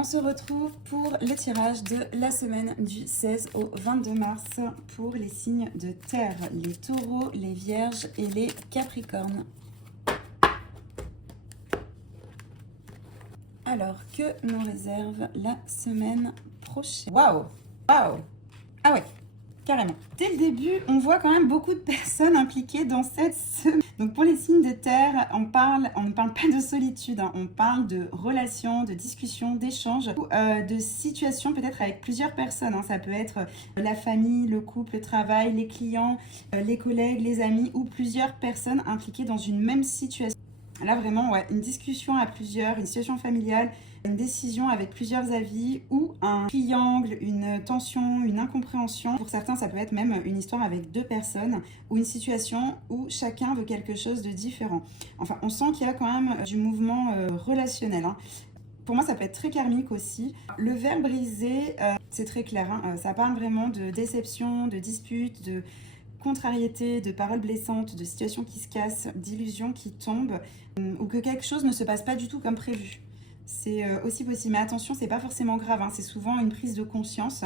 On se retrouve pour le tirage de la semaine du 16 au 22 mars pour les signes de terre, les taureaux, les vierges et les capricornes. Alors, que nous réserve la semaine prochaine? Waouh! Waouh! Ah ouais, carrément. Dès le début, on voit quand même beaucoup de personnes impliquées dans cette semaine. Donc pour les signes de terre, on ne parle pas de solitude, hein. On parle de relations, de discussions, d'échanges, de situations peut-être avec plusieurs personnes, hein. Ça peut être la famille, le couple, le travail, les clients, les collègues, les amis ou plusieurs personnes impliquées dans une même situation. Là vraiment, ouais, une discussion à plusieurs, une situation familiale, une décision avec plusieurs avis ou un triangle, une tension, une incompréhension. Pour certains, ça peut être même une histoire avec deux personnes ou une situation où chacun veut quelque chose de différent. Enfin, on sent qu'il y a quand même du mouvement relationnel, hein. Pour moi, ça peut être très karmique aussi. Le verre brisé, c'est très clair, hein. Ça parle vraiment de déception, de dispute, de contrariété, de paroles blessantes, de situations qui se cassent, d'illusions qui tombent, ou que quelque chose ne se passe pas du tout comme prévu. C'est aussi possible, mais attention, c'est pas forcément grave, hein. C'est souvent une prise de conscience.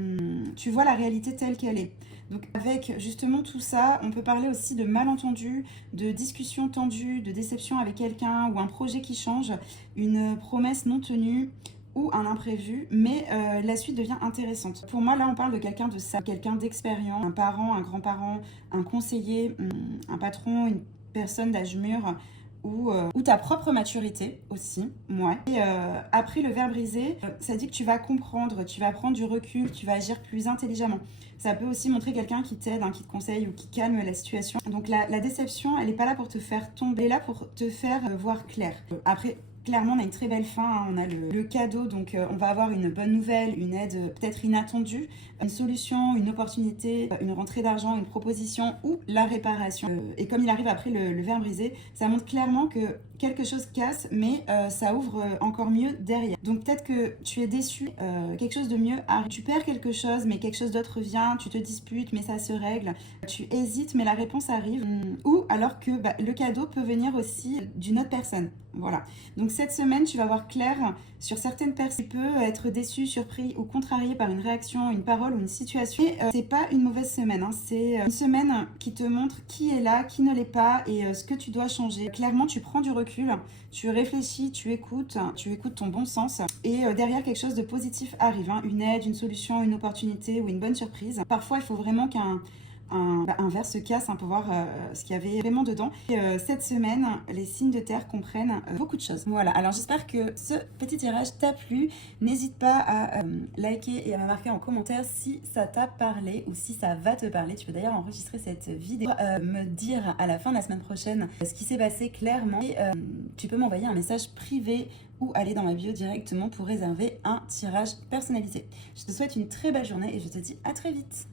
Tu vois la réalité telle qu'elle est. Donc avec justement tout ça, on peut parler aussi de malentendus, de discussions tendues, de déception avec quelqu'un ou un projet qui change, une promesse non tenue ou un imprévu, mais la suite devient intéressante. Pour moi, là, on parle de quelqu'un de ça, quelqu'un d'expérience, un parent, un grand-parent, un conseiller, un patron, une personne d'âge mûr, ou ta propre maturité aussi, ouais. Et après le verre brisé, ça dit que tu vas comprendre, tu vas prendre du recul, tu vas agir plus intelligemment. Ça peut aussi montrer quelqu'un qui t'aide, hein, qui te conseille ou qui calme la situation. Donc la déception, elle n'est pas là pour te faire tomber, elle est là pour te faire voir clair. Après, clairement, on a une très belle fin, hein. On a le cadeau, donc on va avoir une bonne nouvelle, une aide peut-être inattendue, une solution, une opportunité, une rentrée d'argent, une proposition ou la réparation. Et comme il arrive après le verre brisé, ça montre clairement que quelque chose casse, mais ça ouvre encore mieux derrière. Donc peut-être que tu es déçu, quelque chose de mieux arrive. Tu perds quelque chose, mais quelque chose d'autre vient, tu te disputes, mais ça se règle. Tu hésites, mais la réponse arrive. Ou alors que le cadeau peut venir aussi d'une autre personne. Voilà. Donc cette semaine, tu vas voir clair sur certaines personnes. Tu peux être déçu, surpris ou contrarié par une réaction, une parole ou une situation. Et c'est pas une mauvaise semaine, hein. C'est une semaine qui te montre qui est là, qui ne l'est pas et ce que tu dois changer. Clairement, tu prends du recul, tu réfléchis, tu écoutes ton bon sens et derrière quelque chose de positif arrive, hein. Une aide, une solution, une opportunité ou une bonne surprise. Parfois, il faut vraiment qu'un verre se casse, hein, pour voir ce qu'il y avait vraiment dedans. Et cette semaine, les signes de terre comprennent beaucoup de choses. Voilà, alors j'espère que ce petit tirage t'a plu. N'hésite pas à liker et à me marquer en commentaire si ça t'a parlé ou si ça va te parler. Tu peux d'ailleurs enregistrer cette vidéo, me dire à la fin de la semaine prochaine ce qui s'est passé clairement. Et tu peux m'envoyer un message privé ou aller dans ma bio directement pour réserver un tirage personnalisé. Je te souhaite une très belle journée et je te dis à très vite.